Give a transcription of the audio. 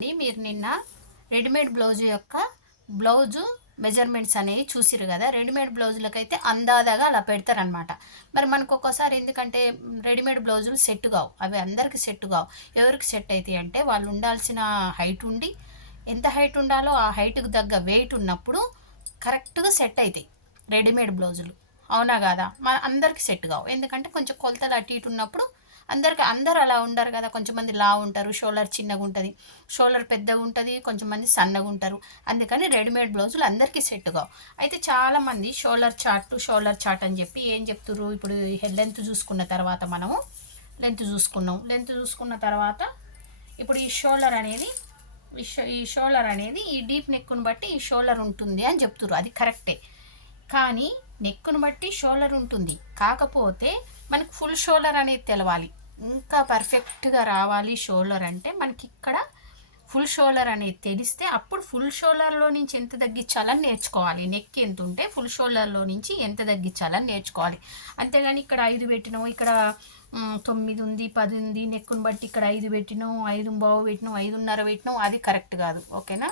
మీరు నిన్న readymade blouse measurements అనేవి చూసిరు కదా. రెడీమేడ్ బ్లౌజులకైతే అందాదగా అలా పెడతారనమాట. మరి మనకు ఒక్కోసారి ఎందుకంటే రెడీమేడ్ బ్లౌజులు సెట్ కావు, అవి అందరికి సెట్ కావు. ఎవరికి సెట్ అవుతాయి అంటే వాళ్ళు ఉండాల్సిన హైట్ ఉండి, ఎంత హైట్ ఉండాలో ఆ హైట్కి తగ్గ వెయిట్ ఉన్నప్పుడు కరెక్ట్గా సెట్ అవుతాయి రెడీమేడ్ బ్లౌజులు. అవునా కాదా? మన అందరికి సెట్ కావు, ఎందుకంటే కొంచెం కొలతలు అటు ఇటు ఉన్నప్పుడు అందరూ అలా ఉండరు కదా. కొంచెంమంది లావు ఉంటారు, షోల్డర్ చిన్నగా ఉంటుంది, షోల్డర్ పెద్దగా ఉంటుంది, కొంచెంమంది సన్నగా ఉంటారు. అందుకని రెడీమేడ్ బ్లౌజులు అందరికీ సెట్ కావు. అయితే చాలామంది షోల్డర్ చార్ట్ అని చెప్పి ఏం చెప్తుర్రు, ఇప్పుడు లెంత్ చూసుకున్న తర్వాత మనము లెంత్ చూసుకున్న తర్వాత ఇప్పుడు ఈ షోల్డర్ అనేది ఈ డీప్ నెక్ను బట్టి ఈ షోల్డర్ ఉంటుంది అని చెప్తుర్రు. అది కరెక్టే, కానీ నెక్ను బట్టి షోల్డర్ ఉంటుంది. కాకపోతే మనకు ఫుల్ షోల్డర్ అనేది తెలవాలి. ఇంకా పర్ఫెక్ట్గా రావాలి షోల్డర్ అంటే మనకి ఇక్కడ ఫుల్ షోల్డర్ అనేది తెలిస్తే అప్పుడు ఫుల్ షోల్డర్లో నుంచి ఎంత తగ్గించాలని నేర్చుకోవాలి. నెక్ ఎంత ఉంటే ఫుల్ షోల్డర్లో నుంచి ఎంత తగ్గించాలని నేర్చుకోవాలి. అంతేగాని ఇక్కడ 5 పెట్టినాం, ఇక్కడ 9 ఉంది, 10 ఉంది, నెక్కును బట్టి ఇక్కడ 5 పెట్టినాం, 5 బావు పెట్టినాం, 5.5 పెట్టినాం, అది కరెక్ట్ కాదు. ఓకేనా?